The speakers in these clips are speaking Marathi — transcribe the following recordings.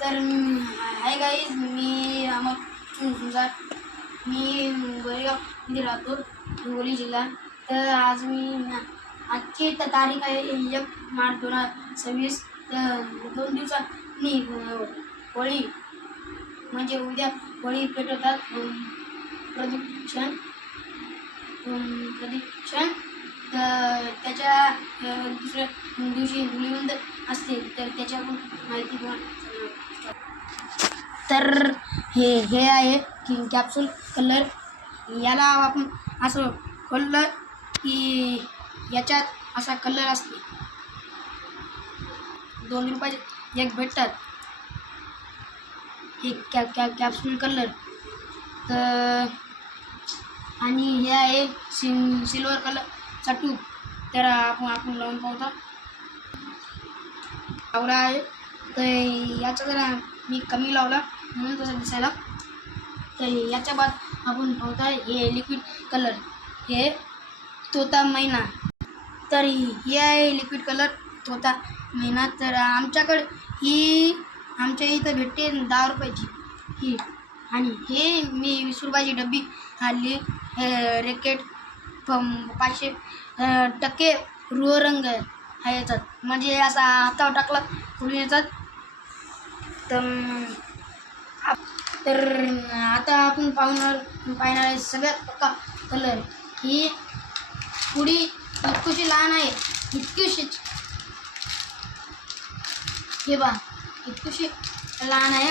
तर हाय गाईज, मी अमर सुंजार, मी गोरेगावमध्ये राहतो, हिंगोली जिल्हा. तर आज आजची तारीख आहे 1 मार्च 2026. तर 2 दिवसांनी होळी म्हणजे उद्या होळी पेटवतात. प्रदूषण तर त्याच्या दुसऱ्या दिवशी धुलीवंदन असते. तर त्याच्यावर माहिती तुम्हाला. तर हे आहे की कॅप्सूल कलर. याला आपण असं खोललं की याच्यात असा कलर असते. 2 रुपयाचे एक भेटतात हे कॅप्सूल कलर. तर आणि हे आहे सिल्वर कलरचा ट्यूब. तर आपण लावून पाहतो लावला आहे. तर याचा जरा मी कमी लावला म्हणून तसं दिसायला. तर याच्या बाद आपण पाहतो हे लिक्विड कलर, हे तोता मैना. तर हे आहे लिक्विड कलर तोता मैना. तर आमच्याकडे ही आमच्या इथं भेटते 10 रुपयाची ही. आणि हे मी 20 रुपयाची डब्बी आणली. रॅकेट 500% रुह रंग आहे याच्यात, म्हणजे असा हातावर टाकला फुलून येतात. तर आता आपण पाहणार आहे सगळ्यात पक्का कलर. ही पुडी इतकीशी लहान आहे, इतकीशी, हे बा इतकीशी लहान आहे.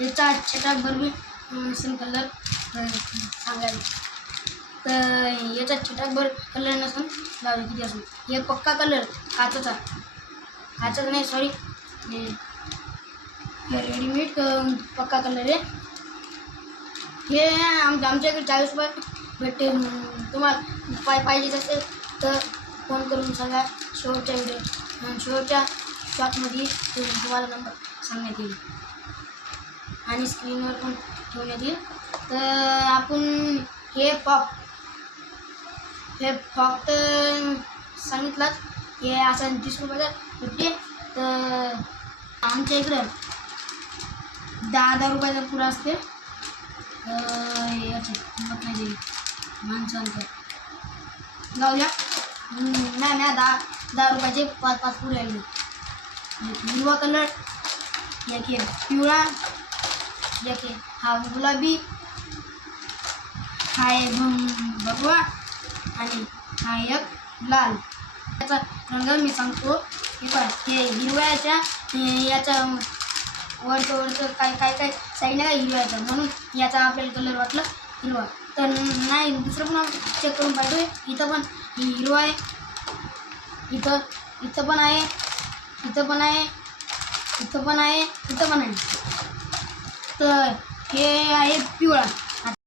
याचा छटाक भरपूर नसेल कलर सांगायला. तर याचा छटाकभर कलर नसून लावले किती असून हे पक्का कलर काचाचा नाही, सॉरी, हे रेडीमेड पक्का कलर आहे. हे आमच्याकडे 40 रुपये भेटते. तुम्हाला पाहिजे असेल तर फोन करून सांगा. शेवटच्या शॉपमध्ये तुम्हाला नंबर सांगण्यात येईल आणि स्क्रीनवर पण ठेवण्यात येईल. तर आपण हे फक्त सांगितलंच, हे असं 30 रुपयाचं भेटते. तर आमच्या इकडं 10 रुपयाचा पुरा असते. याची किंमत नाही दिली माणसांचं गावल्या. नाही 10 रुपयाचे 5 पुरे आले. हिरवा कलर, एक हे पिवळा, एक हे हा गुलाबी, हा एक भगवा आणि हा एक लाल. याचा रंग मी सांगतो. हे हिरव्याच्या याचा वरचं काय साईडला हिरव्याचा, म्हणून याचा आपल्याला कलर वाटला हिरवा. तर नाही, दुसरं पण चेक करून पाहिजे. इथं पण हिरवा आहे, इथं पण आहे, इथं पण आहे, इथं पण आहे, इथं पण आहे. तर हे आहे पिवळा.